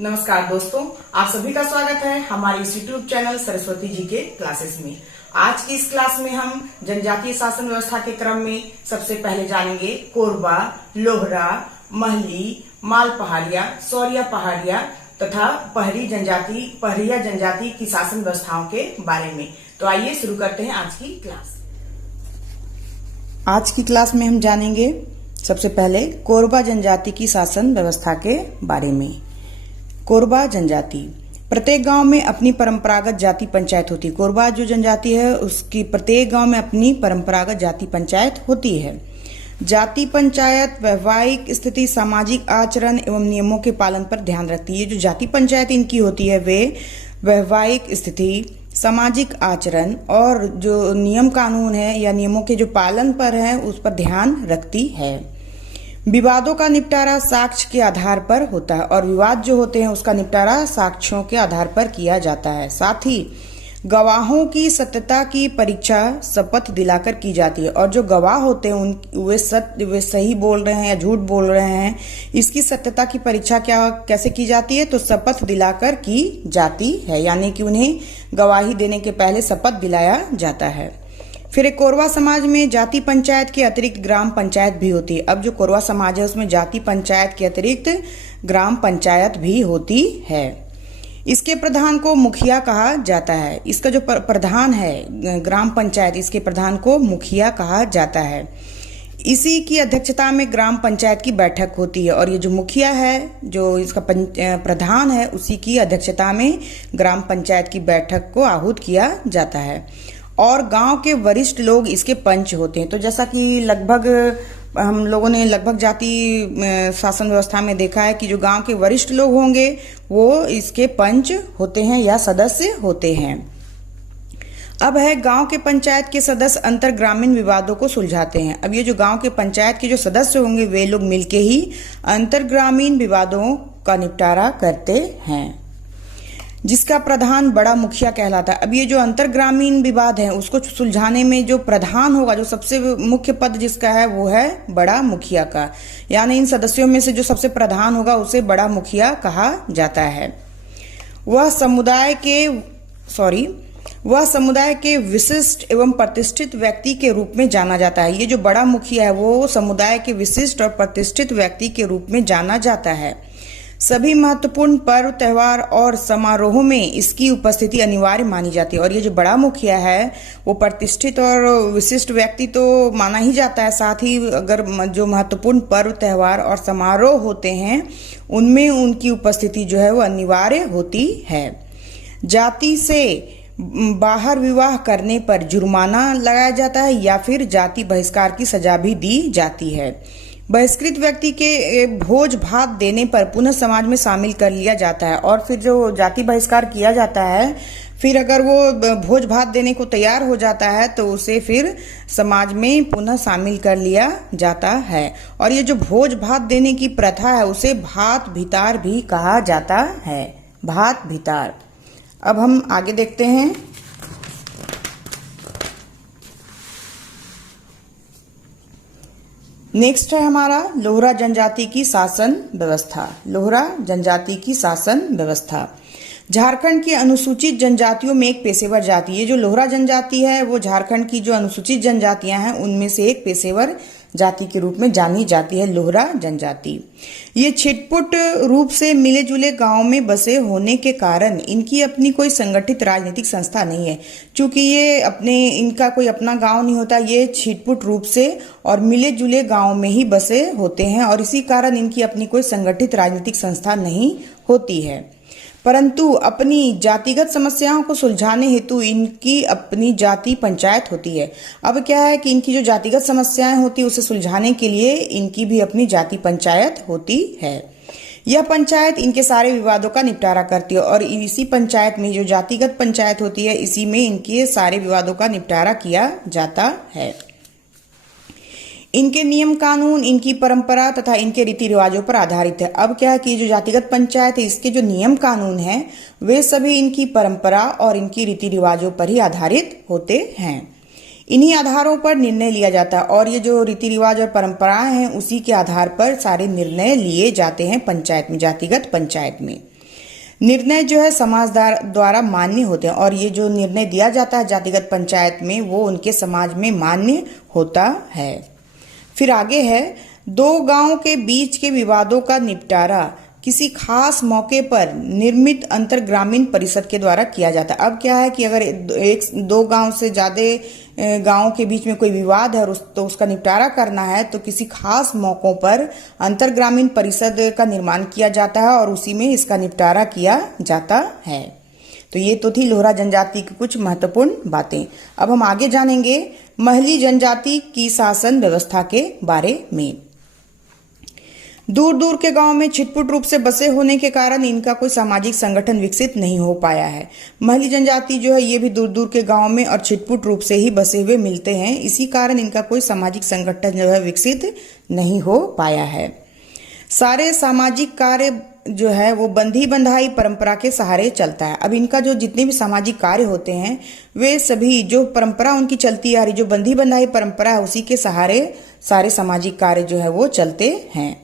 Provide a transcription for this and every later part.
नमस्कार दोस्तों, आप सभी का स्वागत है हमारे इस यूट्यूब चैनल सरस्वती जी के क्लासेस में। आज की इस क्लास में हम जनजातीय शासन व्यवस्था के क्रम में सबसे पहले जानेंगे कोरबा, लोहरा, महली, माल पहाड़िया, सौरिया पहाड़िया तथा पहरिया जनजाति की शासन व्यवस्थाओं के बारे में। तो आइए शुरू करते हैं आज की क्लास। आज की क्लास में हम जानेंगे सबसे पहले कोरबा जनजाति की शासन व्यवस्था के बारे में। कोरबा जनजाति, प्रत्येक गांव में अपनी परंपरागत जाति पंचायत होती है। कोरबा जो जनजाति है उसकी प्रत्येक गांव में अपनी परंपरागत जाति पंचायत होती है। जाति पंचायत वैवाहिक स्थिति, सामाजिक आचरण एवं नियमों के पालन पर ध्यान रखती है। जो जाति पंचायत इनकी होती है वे वैवाहिक स्थिति, सामाजिक आचरण और जो नियम कानून है या नियमों के जो पालन पर है उस पर ध्यान रखती है। विवादों का निपटारा साक्ष्य के आधार पर होता है और विवाद जो होते हैं उसका निपटारा साक्ष्यों के आधार पर किया जाता है। साथ ही गवाहों की सत्यता की परीक्षा शपथ दिलाकर की जाती है और जो गवाह होते हैं वे सही बोल रहे हैं या झूठ बोल रहे हैं, इसकी सत्यता की परीक्षा कैसे की जाती है, तो शपथ दिलाकर की जाती है, यानी कि उन्हें गवाही देने के पहले शपथ दिलाया जाता है। फिर एक कोरवा समाज में जाति पंचायत के अतिरिक्त ग्राम पंचायत भी होती है। अब जो कोरवा समाज है उसमें जाति पंचायत के अतिरिक्त ग्राम पंचायत भी होती है। इसके प्रधान को मुखिया कहा जाता है। इसका जो प्रधान है ग्राम पंचायत, इसके प्रधान को मुखिया कहा जाता है। इसी की अध्यक्षता में ग्राम पंचायत की बैठक होती है और ये जो मुखिया है, जो इसका प्रधान है, उसी की अध्यक्षता में ग्राम पंचायत की बैठक को आहूत किया जाता है। और गांव के वरिष्ठ लोग इसके पंच होते हैं। तो जैसा कि लगभग हम लोगों ने जाति शासन व्यवस्था में देखा है कि जो गांव के वरिष्ठ लोग होंगे वो इसके पंच होते हैं या सदस्य होते हैं। अब है गांव के पंचायत के सदस्य अंतर ग्रामीण विवादों को सुलझाते हैं। अब ये जो गांव के पंचायत के जो सदस्य होंगे वे लोग मिलके ही अंतर ग्रामीण विवादों का निपटारा करते हैं, जिसका प्रधान बड़ा मुखिया कहलाता है। अब ये जो अंतर ग्रामीण विवाद है उसको सुलझाने में जो प्रधान होगा, जो सबसे मुख्य पद जिसका है वो है बड़ा मुखिया का, यानी इन सदस्यों में से जो सबसे प्रधान होगा उसे बड़ा मुखिया कहा जाता है। वह समुदाय के विशिष्ट एवं प्रतिष्ठित व्यक्ति के रूप में जाना जाता है। ये जो बड़ा मुखिया है वो समुदाय के विशिष्ट और प्रतिष्ठित व्यक्ति के रूप में जाना जाता है। सभी महत्वपूर्ण पर्व, त्योहार और समारोहों में इसकी उपस्थिति अनिवार्य मानी जाती है। और ये जो बड़ा मुखिया है वो प्रतिष्ठित और विशिष्ट व्यक्ति तो माना ही जाता है, साथ ही अगर जो महत्वपूर्ण पर्व, त्योहार और समारोह होते हैं उनमें उनकी उपस्थिति जो है वो अनिवार्य होती है। जाति से बाहर विवाह करने पर जुर्माना लगाया जाता है या फिर जाति बहिष्कार की सजा भी दी जाती है। बहिष्कृत व्यक्ति के भोज भात देने पर पुनः समाज में शामिल कर लिया जाता है और फिर जो जाति बहिष्कार किया जाता है, फिर अगर वो भोज भात देने को तैयार हो जाता है तो उसे फिर समाज में पुनः शामिल कर लिया जाता है। और ये जो भोज भात देने की प्रथा है उसे भात भितार भी कहा जाता है। भात भितार। अब हम आगे देखते हैं। नेक्स्ट है हमारा लोहरा जनजाति की शासन व्यवस्था। लोहरा जनजाति की शासन व्यवस्था झारखंड की अनुसूचित जनजातियों में एक पेशेवर जाति है। जो लोहरा जनजाति है वो झारखंड की जो अनुसूचित जनजातियां हैं उनमें से एक पेशेवर जाति के रूप में जानी जाती है लोहरा जनजाति। ये छिटपुट रूप से मिले जुले गांव में बसे होने के कारण इनकी अपनी कोई संगठित राजनीतिक संस्था नहीं है। चूंकि ये इनका कोई अपना गांव नहीं होता, ये छिटपुट रूप से और मिले जुले गांव में ही बसे होते हैं और इसी कारण इनकी अपनी कोई संगठित राजनीतिक संस्था नहीं होती है। परंतु अपनी जातिगत समस्याओं को सुलझाने हेतु इनकी अपनी जाति पंचायत होती है। अब क्या है कि इनकी जो जातिगत समस्याएं होती है उसे सुलझाने के लिए इनकी भी अपनी जाति पंचायत होती है। यह पंचायत इनके सारे विवादों का निपटारा करती है और इसी पंचायत में जो जातिगत पंचायत होती है इसी में इनके सारे विवादों का निपटारा किया जाता है। इनके नियम कानून, इनकी परंपरा तथा इनके रीति रिवाजों पर आधारित है। अब क्या है कि जो जातिगत पंचायत है इसके जो नियम कानून हैं वे सभी इनकी परंपरा और इनकी रीति रिवाजों पर ही आधारित होते हैं। इन्हीं आधारों पर निर्णय लिया जाता है और ये जो रीति रिवाज और परंपराएं हैं उसी के आधार पर सारे निर्णय लिए जाते हैं पंचायत में, जातिगत पंचायत में। निर्णय जो है समाज द्वारा मान्य होते हैं और ये जो निर्णय दिया जाता है जातिगत पंचायत में वो उनके समाज में मान्य होता है। फिर आगे है, दो गांव के बीच के विवादों का निपटारा किसी खास मौके पर निर्मित अंतर ग्रामीण परिषद के द्वारा किया जाता है। अब क्या है कि अगर दो गांव से ज्यादा गांव के बीच में कोई विवाद है और तो उसका निपटारा करना है तो किसी खास मौकों पर अंतर ग्रामीण परिषद का निर्माण किया जाता है और उसी में इसका निपटारा किया जाता है। तो ये तो थी लोहरा जनजाति की कुछ महत्वपूर्ण बातें। अब हम आगे जानेंगे महली जनजाति की शासन व्यवस्था के बारे में। दूर दूर के गांव में छिटपुट रूप से बसे होने के कारण इनका कोई सामाजिक संगठन विकसित नहीं हो पाया है। महली जनजाति जो है ये भी दूर दूर के गांव में और छिटपुट रूप से ही बसे हुए मिलते हैं, इसी कारण इनका कोई सामाजिक संगठन जो है विकसित नहीं हो पाया है। सारे सामाजिक कार्य जो है वो बंधी बंधाई परंपरा के सहारे चलता है। अब इनका जो जितने भी सामाजिक कार्य होते हैं वे सभी जो परंपरा उनकी चलती आ रही, जो बंधी बंधाई परंपरा है उसी के सहारे सारे सामाजिक कार्य जो है वो चलते हैं।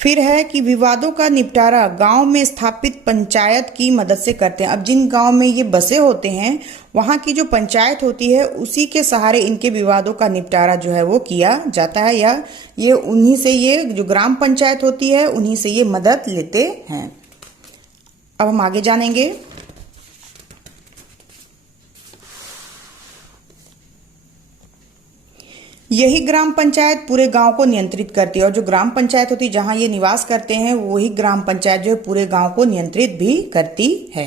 फिर है कि विवादों का निपटारा गांव में स्थापित पंचायत की मदद से करते हैं। अब जिन गांव में ये बसे होते हैं वहां की जो पंचायत होती है उसी के सहारे इनके विवादों का निपटारा जो है वो किया जाता है, या ये उन्हीं से, ये जो ग्राम पंचायत होती है उन्हीं से ये मदद लेते हैं। अब हम आगे जानेंगे। यही ग्राम पंचायत पूरे गांव को नियंत्रित करती है और जो ग्राम पंचायत होती है जहां ये निवास करते हैं वही ग्राम पंचायत जो है पूरे गांव को नियंत्रित भी करती है।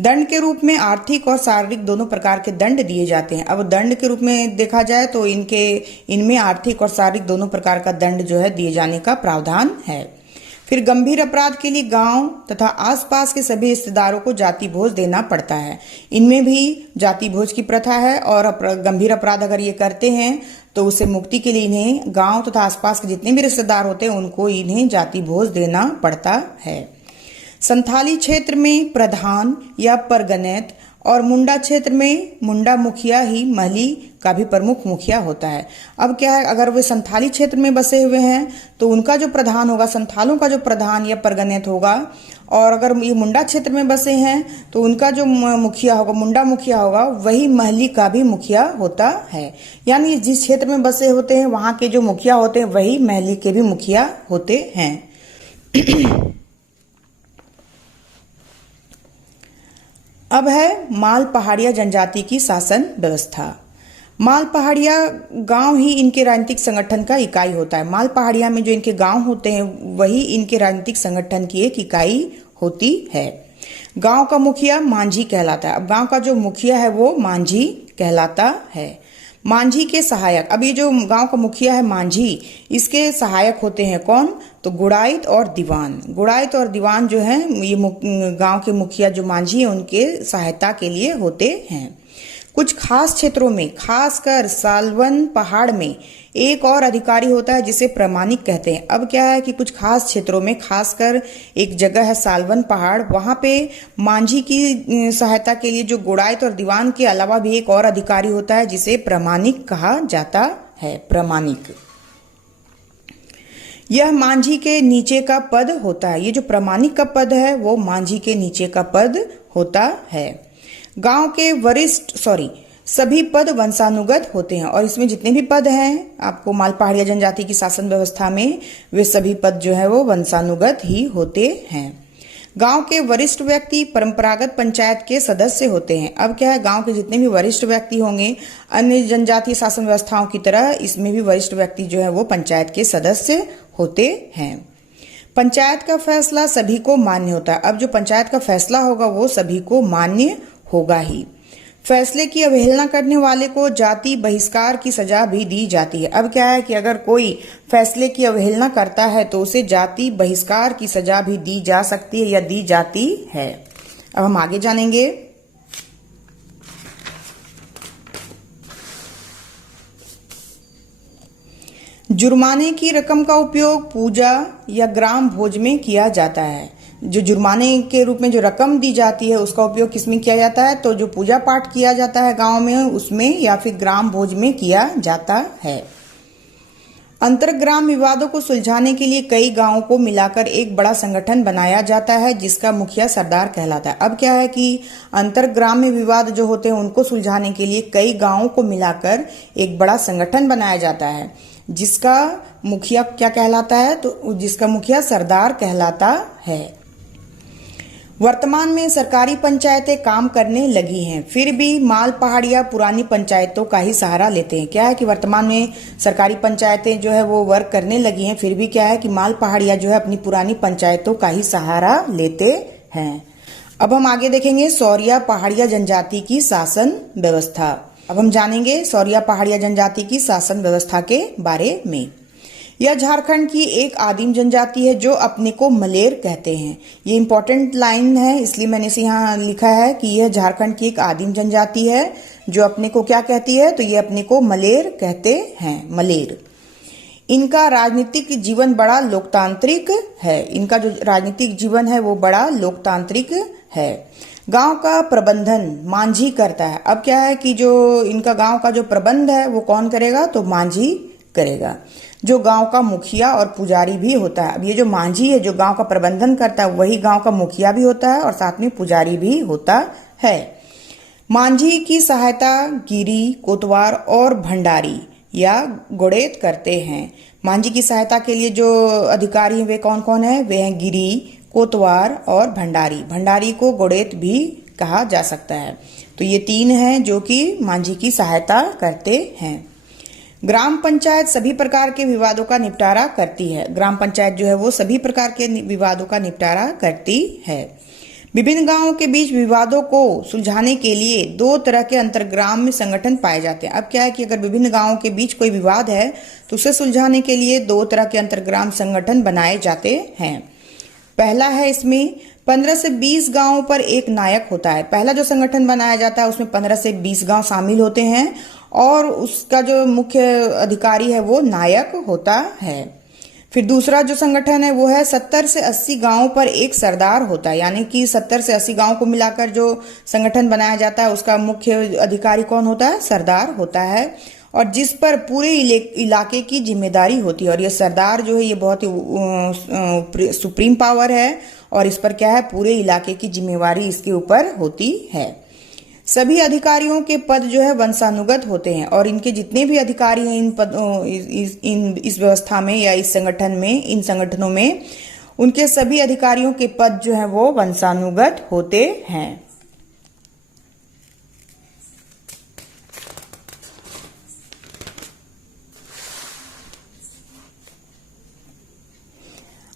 दंड के रूप में आर्थिक और शारीरिक दोनों प्रकार के दंड दिए जाते हैं। अब दंड के रूप में देखा जाए तो इनमें आर्थिक और शारीरिक दोनों प्रकार का दंड जो है दिए जाने का प्रावधान है। फिर गंभीर अपराध के लिए गांव तथा आसपास के सभी रिश्तेदारों को जाति भोज देना पड़ता है। इनमें भी जाति भोज की प्रथा है और गंभीर अपराध अगर ये करते हैं तो उससे मुक्ति के लिए इन्हें गांव तथा आसपास के जितने भी रिश्तेदार होते हैं उनको इन्हें जाति भोज देना पड़ता है। संथाली क्षेत्र में प्रधान या परगनेत और मुंडा क्षेत्र में मुंडा मुखिया ही महली का भी प्रमुख मुखिया होता है। अब क्या है, अगर वे संथाली क्षेत्र में बसे हुए हैं तो उनका जो प्रधान होगा, संथालों का जो प्रधान या परगनेत होगा, और अगर ये मुंडा क्षेत्र में बसे हैं तो उनका जो मुखिया होगा, मुंडा मुखिया होगा, वही महली का भी मुखिया होता है। यानी जिस क्षेत्र में बसे होते हैं वहां के जो मुखिया होते हैं वही महली के भी मुखिया होते हैं। अब है माल पहाड़िया जनजाति की शासन व्यवस्था। माल पहाड़िया गांव ही इनके राजनीतिक संगठन का इकाई होता है। माल पहाड़िया में जो इनके गांव होते हैं वही इनके राजनीतिक संगठन की एक इकाई होती है। गांव का मुखिया मांझी कहलाता है। अब गांव का जो मुखिया है वो मांझी कहलाता है। मांझी के सहायक, अब ये जो गांव का मुखिया है मांझी, इसके सहायक होते हैं कौन, तो गुड़ाइत और दीवान। गुड़ाइत और दीवान जो है ये गांव के मुखिया जो मांझी है उनके सहायता के लिए होते हैं। कुछ खास क्षेत्रों में, खासकर सालवन पहाड़ में एक और अधिकारी होता है जिसे प्रमाणिक कहते हैं। अब क्या है कि कुछ खास क्षेत्रों में, खासकर एक जगह है सालवन पहाड़, वहां पे मांझी की सहायता के लिए जो गुड़ाइत और दीवान के अलावा भी एक और अधिकारी होता है जिसे प्रमाणिक कहा जाता है। प्रमाणिक यह मांझी के नीचे का पद होता है। ये जो प्रमाणिक का पद है वो मांझी के नीचे का पद होता है। गांव के सभी पद वंशानुगत होते हैं और इसमें जितने भी पद हैं आपको माल पहाड़िया जनजाति की शासन व्यवस्था में, वे सभी पद जो है वो वंशानुगत ही होते हैं। गांव के वरिष्ठ व्यक्ति परंपरागत पंचायत के सदस्य होते हैं। अब क्या है, गांव के जितने भी वरिष्ठ व्यक्ति होंगे अन्य जनजातीय शासन व्यवस्थाओं की तरह इसमें भी वरिष्ठ व्यक्ति जो है वो पंचायत के सदस्य होते हैं। पंचायत का फैसला सभी को मान्य होता है। अब जो पंचायत का फैसला होगा वो सभी को मान्य होगा ही। फैसले की अवहेलना करने वाले को जाति बहिष्कार की सजा भी दी जाती है। अब क्या है कि अगर कोई फैसले की अवहेलना करता है तो उसे जाति बहिष्कार की सजा भी दी जा सकती है या दी जाती है। अब हम आगे जानेंगे। जुर्माने की रकम का उपयोग पूजा या ग्राम भोज में किया जाता है। जो जुर्माने के रूप में जो रकम दी जाती है उसका उपयोग किसमें किया जाता है, तो जो पूजा पाठ किया जाता है गांव में उसमें, या फिर ग्राम भोज में किया जाता है। अंतर्ग्राम विवादों को सुलझाने के लिए कई गांवों को मिलाकर एक बड़ा संगठन बनाया जाता है जिसका मुखिया सरदार कहलाता है। अब क्या है कि अंतर्ग्राम में विवाद जो होते हैं उनको सुलझाने के लिए कई गांवों को मिलाकर एक बड़ा संगठन बनाया जाता है जिसका मुखिया क्या कहलाता है, तो जिसका मुखिया सरदार कहलाता है। वर्तमान में सरकारी पंचायतें काम करने लगी हैं, फिर भी माल पहाड़िया पुरानी पंचायतों का ही सहारा लेते हैं। क्या है कि वर्तमान में सरकारी पंचायतें जो है वो वर्क करने लगी हैं, फिर भी क्या है कि माल पहाड़िया जो है अपनी पुरानी पंचायतों का ही सहारा लेते हैं। अब हम आगे देखेंगे सौरिया पहाड़िया जनजाति की शासन व्यवस्था। अब हम जानेंगे सौरिया पहाड़िया जनजाति की शासन व्यवस्था के बारे में। यह झारखंड की एक आदिम जनजाति है जो अपने को मलेर कहते हैं। ये इंपॉर्टेंट लाइन है, इसलिए मैंने इसे यहाँ लिखा है कि यह झारखंड की एक आदिम जनजाति है जो अपने को क्या कहती है, तो ये अपने को मलेर कहते हैं, मलेर। इनका राजनीतिक जीवन बड़ा लोकतांत्रिक है। इनका जो राजनीतिक जीवन है वो बड़ा लोकतांत्रिक है। गांव का प्रबंधन मांझी करता है। अब क्या है कि जो इनका गांव का जो प्रबंध है वो कौन करेगा, तो मांझी करेगा, जो गांव का मुखिया और पुजारी भी होता है। अब ये जो मांझी है जो गांव का प्रबंधन करता है वही गांव का मुखिया भी होता है और साथ में पुजारी भी होता है। मांझी की सहायता गिरी, कोतवार और भंडारी या गोड़ेत करते हैं। मांझी की सहायता के लिए जो अधिकारी हैं वे कौन कौन है, वे हैं गिरी, कोतवार और भंडारी। भंडारी को गोड़ेत भी कहा जा सकता है। तो ये तीन हैं जो कि मांझी की सहायता करते हैं। ग्राम पंचायत सभी प्रकार के विवादों का निपटारा करती है। ग्राम पंचायत जो है वो सभी प्रकार के विवादों का निपटारा करती है। विभिन्न गांवों के बीच विवादों को सुलझाने के लिए दो तरह के अंतर्ग्राम में संगठन पाए जाते हैं। अब क्या है कि अगर विभिन्न गांवों के बीच कोई विवाद है तो उसे सुलझाने के लिए दो तरह के अंतर्ग्राम संगठन बनाए जाते हैं। पहला है इसमें 15 से 20 गांवों पर एक नायक होता है। पहला जो संगठन बनाया जाता है उसमें 15 से 20 गांव शामिल होते हैं और उसका जो मुख्य अधिकारी है वो नायक होता है। फिर दूसरा जो संगठन है वो है 70 से 80 गांवों पर एक सरदार होता है, यानी कि 70 से 80 गांवों को मिलाकर जो संगठन बनाया जाता है उसका मुख्य अधिकारी कौन होता है, सरदार होता है, और जिस पर पूरे इलाके की जिम्मेदारी होती है। और ये सरदार जो है ये बहुत ही सुप्रीम पावर है और इस पर क्या है, पूरे इलाके की जिम्मेवारी इसके ऊपर होती है। सभी अधिकारियों के पद जो है वंशानुगत होते हैं और इनके जितने भी अधिकारी हैं इस व्यवस्था में या इस संगठन में, इन संगठनों में, उनके सभी अधिकारियों के पद जो है वो वंशानुगत होते हैं।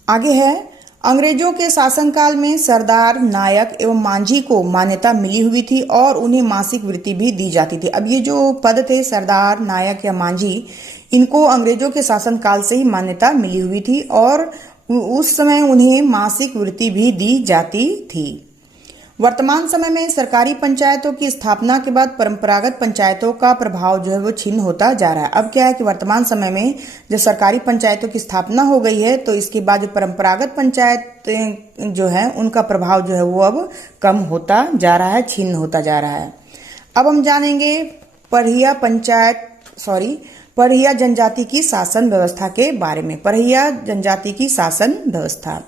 आगे है अंग्रेजों के शासनकाल में सरदार, नायक एवं मांझी को मान्यता मिली हुई थी और उन्हें मासिक वृत्ति भी दी जाती थी। अब ये जो पद थे सरदार, नायक या मांझी, इनको अंग्रेजों के शासनकाल से ही मान्यता मिली हुई थी और उस समय उन्हें मासिक वृत्ति भी दी जाती थी। वर्तमान समय में सरकारी पंचायतों की स्थापना के बाद परंपरागत पंचायतों का प्रभाव जो है वो छिन्न होता जा रहा है। अब क्या है कि वर्तमान समय में जब सरकारी पंचायतों की स्थापना हो गई है तो इसके बाद जो परंपरागत पंचायत जो है उनका प्रभाव जो है वो अब कम होता जा रहा है, छिन्न होता जा रहा है। अब हम जानेंगे परहिया जनजाति की शासन व्यवस्था के बारे में। परहिया जनजाति की शासन व्यवस्था।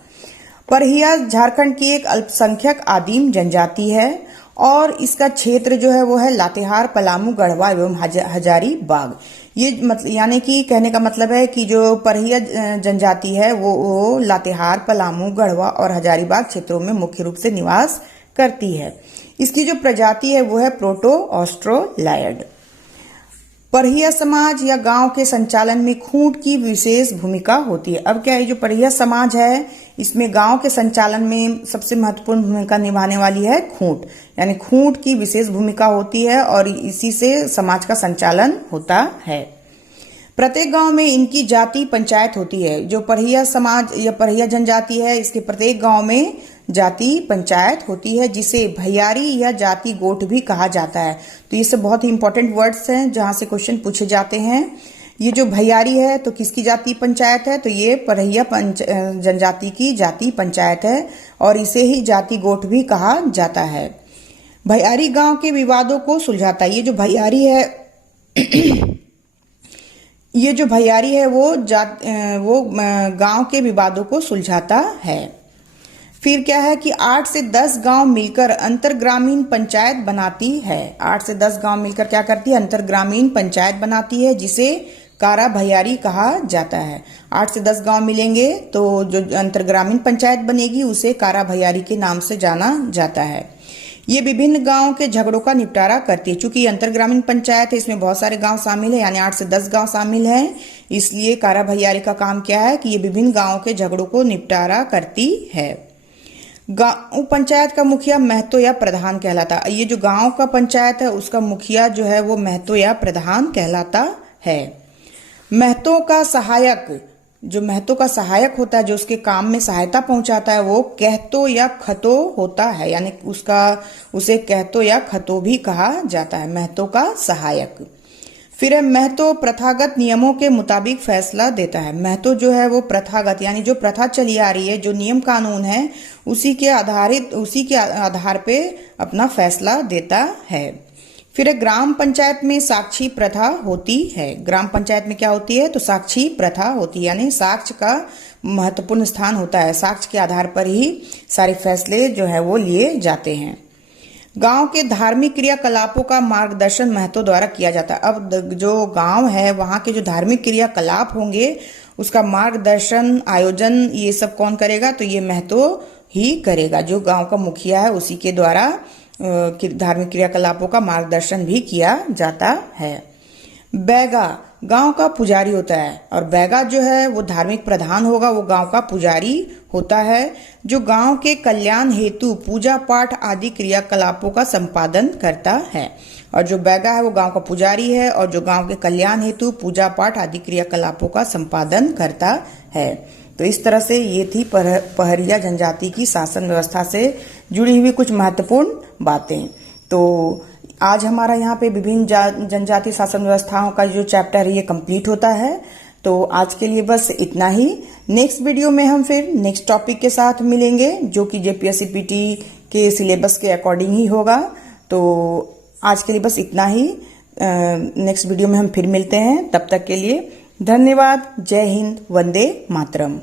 परहिया झारखंड की एक अल्पसंख्यक आदिम जनजाति है और इसका क्षेत्र जो है वो है लातेहार, पलामू, गढ़वा एवं हजारीबाग। ये यानी कि कहने का मतलब है कि जो परहिया जनजाति है वो लातेहार, पलामू, गढ़वा और हजारीबाग क्षेत्रों में मुख्य रूप से निवास करती है। इसकी जो प्रजाति है वो है प्रोटो ऑस्ट्रोलायड। परहिया समाज या गांव के संचालन में खूंट की विशेष भूमिका होती है। अब क्या है, जो परहिया समाज है इसमें गांव के संचालन में सबसे महत्वपूर्ण भूमिका निभाने वाली है खूंट, यानी खूंट की विशेष भूमिका होती है और इसी से समाज का संचालन होता है। प्रत्येक गांव में इनकी जाति पंचायत होती है। जो परहिया समाज या परहिया जनजाति है इसके प्रत्येक गांव में जाति पंचायत होती है जिसे भैयारी या जाति गोठ भी कहा जाता है। तो ये सब बहुत ही इंपॉर्टेंट वर्ड्स हैं जहां से क्वेश्चन पूछे जाते हैं। ये जो भैयारी है तो किसकी जाति पंचायत है, तो ये परहिया जनजाति की जाति पंचायत है और इसे ही जाति गोठ भी कहा जाता है। भैयारी गांव के विवादों को सुलझाता है। ये जो भैयारी है ये जो भैयारी है वो गांव के विवादों को सुलझाता है। फिर क्या है कि 8 से 10 गांव मिलकर अंतरग्रामीण पंचायत बनाती है। 8 से 10 गांव मिलकर क्या करती है? अंतरग्रामीण पंचायत बनाती है, जिसे कारा भैयारी कहा जाता है। 8 से 10 गांव मिलेंगे तो जो अंतरग्रामीण पंचायत बनेगी उसे कारा भैयारी के नाम से जाना जाता है। ये विभिन्न गांवों के झगड़ों का निपटारा करती है। चूंकि ये अंतरग्रामीण पंचायत है, इसमें बहुत सारे गांव शामिल है, यानी 8 से 10 गांव शामिल हैं, इसलिए कारा भैयारी का काम क्या है कि ये विभिन्न गांवों के झगड़ों को निपटारा करती है। गांव पंचायत का मुखिया महतो या प्रधान कहलाता है। ये जो गांव का पंचायत है उसका मुखिया जो है वो महतो या प्रधान कहलाता है। महतो का सहायक, जो महतो का सहायक होता है, जो उसके काम में सहायता पहुंचाता है, वो कहतो या खतो होता है, यानी उसे कहतो या खतो भी कहा जाता है, महतो का सहायक। फिर है महतो प्रथागत नियमों के मुताबिक फैसला देता है। महतो जो है वो प्रथागत, यानी जो प्रथा चली आ रही है, जो नियम कानून है, उसी के आधार पे अपना फैसला देता है। फिर ग्राम पंचायत में साक्षी प्रथा होती है। ग्राम पंचायत में क्या होती है? तो साक्षी प्रथा होती है, यानी साक्ष्य का महत्वपूर्ण स्थान होता है। साक्ष्य के आधार पर ही सारे फैसले जो है वो लिए जाते हैं। गांव के धार्मिक क्रियाकलापों का मार्गदर्शन महतो द्वारा किया जाता है। अब जो गांव है वहां के जो धार्मिक क्रियाकलाप होंगे उसका मार्गदर्शन, आयोजन, ये सब कौन करेगा? तो ये महतो ही करेगा। जो गांव का मुखिया है उसी के द्वारा धार्मिक क्रियाकलापों का मार्गदर्शन भी किया जाता है। बैगा गांव का पुजारी होता है, और बैगा जो है वो धार्मिक प्रधान होगा, वो गांव का पुजारी होता है, जो गांव के कल्याण हेतु पूजा पाठ आदि क्रियाकलापों का संपादन करता है। और जो बैगा है वो गांव का पुजारी है और जो गांव के कल्याण हेतु पूजा पाठ आदि क्रियाकलापों का संपादन करता है। तो इस तरह से ये थी पहरिया जनजाति की शासन व्यवस्था से जुड़ी हुई कुछ महत्वपूर्ण बातें। तो आज हमारा यहाँ पे विभिन्न जनजाति शासन व्यवस्थाओं का जो चैप्टर है ये कंप्लीट होता है। तो आज के लिए बस इतना ही। नेक्स्ट वीडियो में हम फिर नेक्स्ट टॉपिक के साथ मिलेंगे, जो कि JPSC-PT के सिलेबस के अकॉर्डिंग ही होगा। तो आज के लिए बस इतना ही। नेक्स्ट वीडियो में हम फिर मिलते हैं। तब तक के लिए धन्यवाद। जय हिंद, वंदे मातरम।